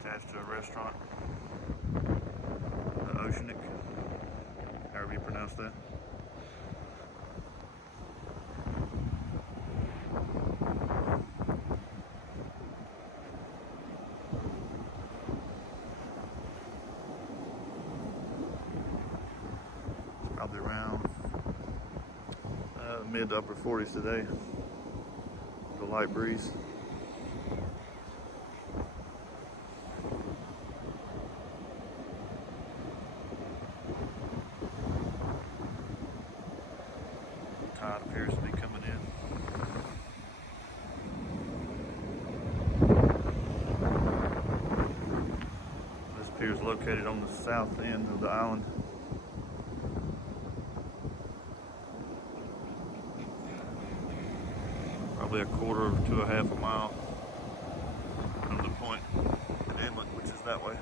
attached to a restaurant, the Oceanic, however you pronounce that. It's probably around mid to upper 40s today. The light breeze. Tide appears to be coming in. This pier is located on the south end of the island. Probably a quarter to a half a mile from the point and inlet, which is that way.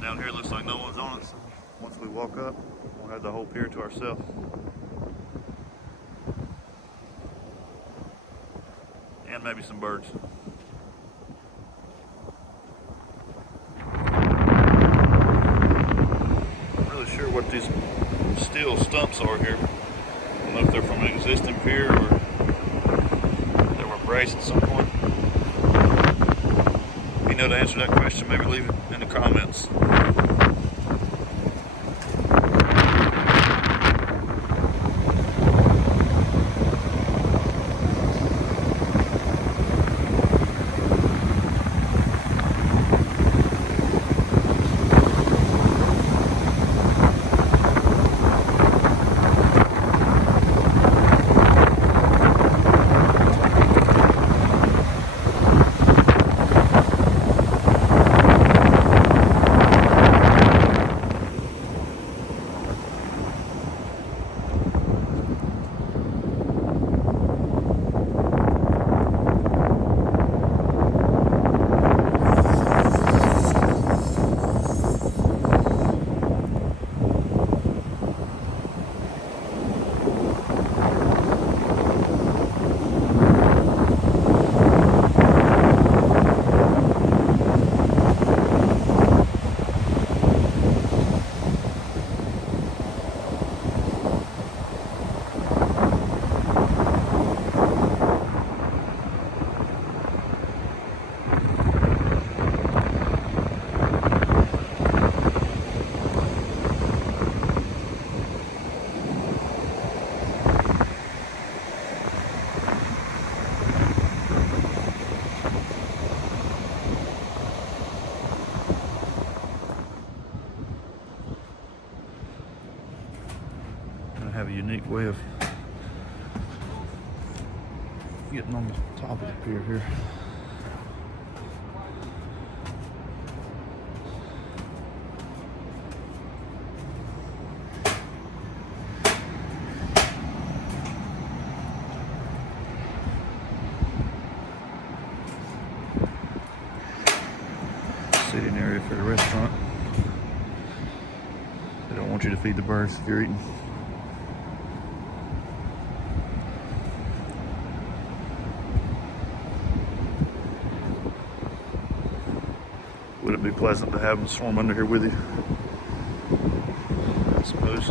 Down here it looks like no one's on it, so once we walk up, we'll have the whole pier to ourselves. And maybe some birds. Not really sure what these steel stumps are here. I don't know if they're from an existing pier or they were braced at some point. If you know to answer that question, maybe leave it in the comments. Have a unique way of getting on the top of the pier here. Sitting area for the restaurant. They don't want you to feed the birds if you're eating. Would it be pleasant to have them swarm under here with you? I suppose.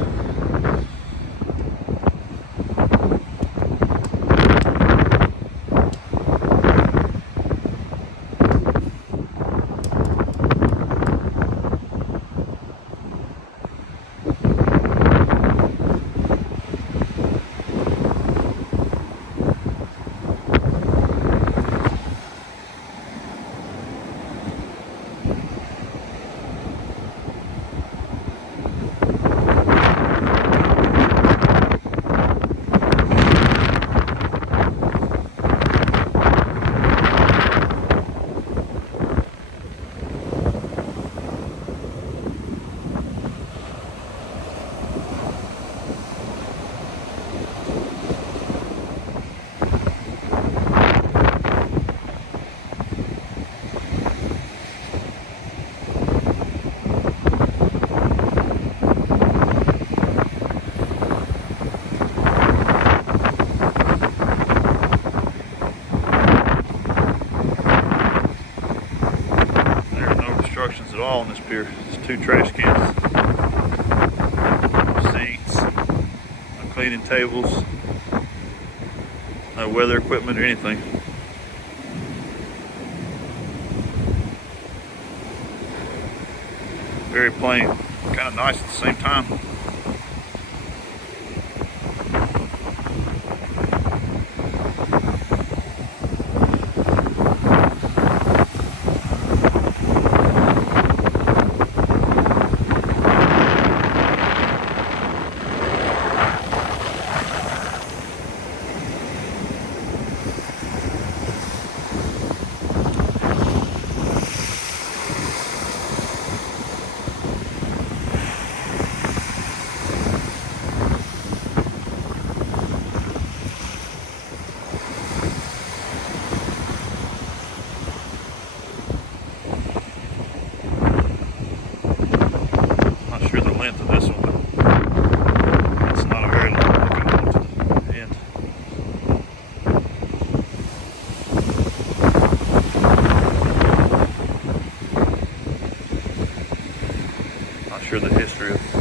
on this pier. It's 2 trash cans, seats, no cleaning tables, no weather equipment or anything. Very plain, kind of nice at the same time. Not sure the length of this one, but it's not a very long one going to the end. Not sure the history of